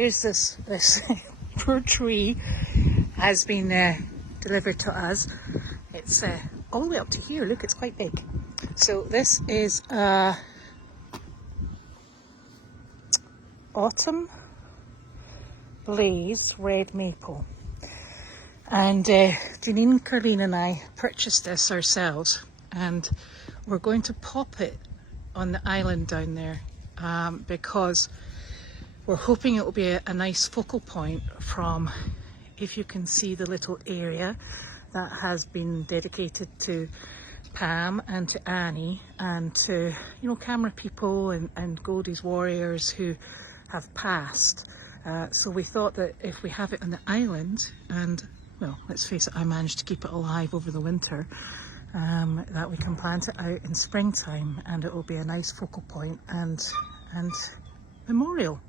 here's this poor tree has been delivered to us. It's all the way up to here. Look, it's quite big. So this is autumn blaze red maple, and Janine, Carleen and I purchased this ourselves, and we're going to pop it on the island down there because we're hoping it will be a nice focal point from, if you can see the little area that has been dedicated to Pam and to Annie and to, you know, camera people and Goldy's warriors who have passed. So we thought that if we have it on the island, and well, let's face it, I managed to keep it alive over the winter, that we can plant it out in springtime and it will be a nice focal point and memorial.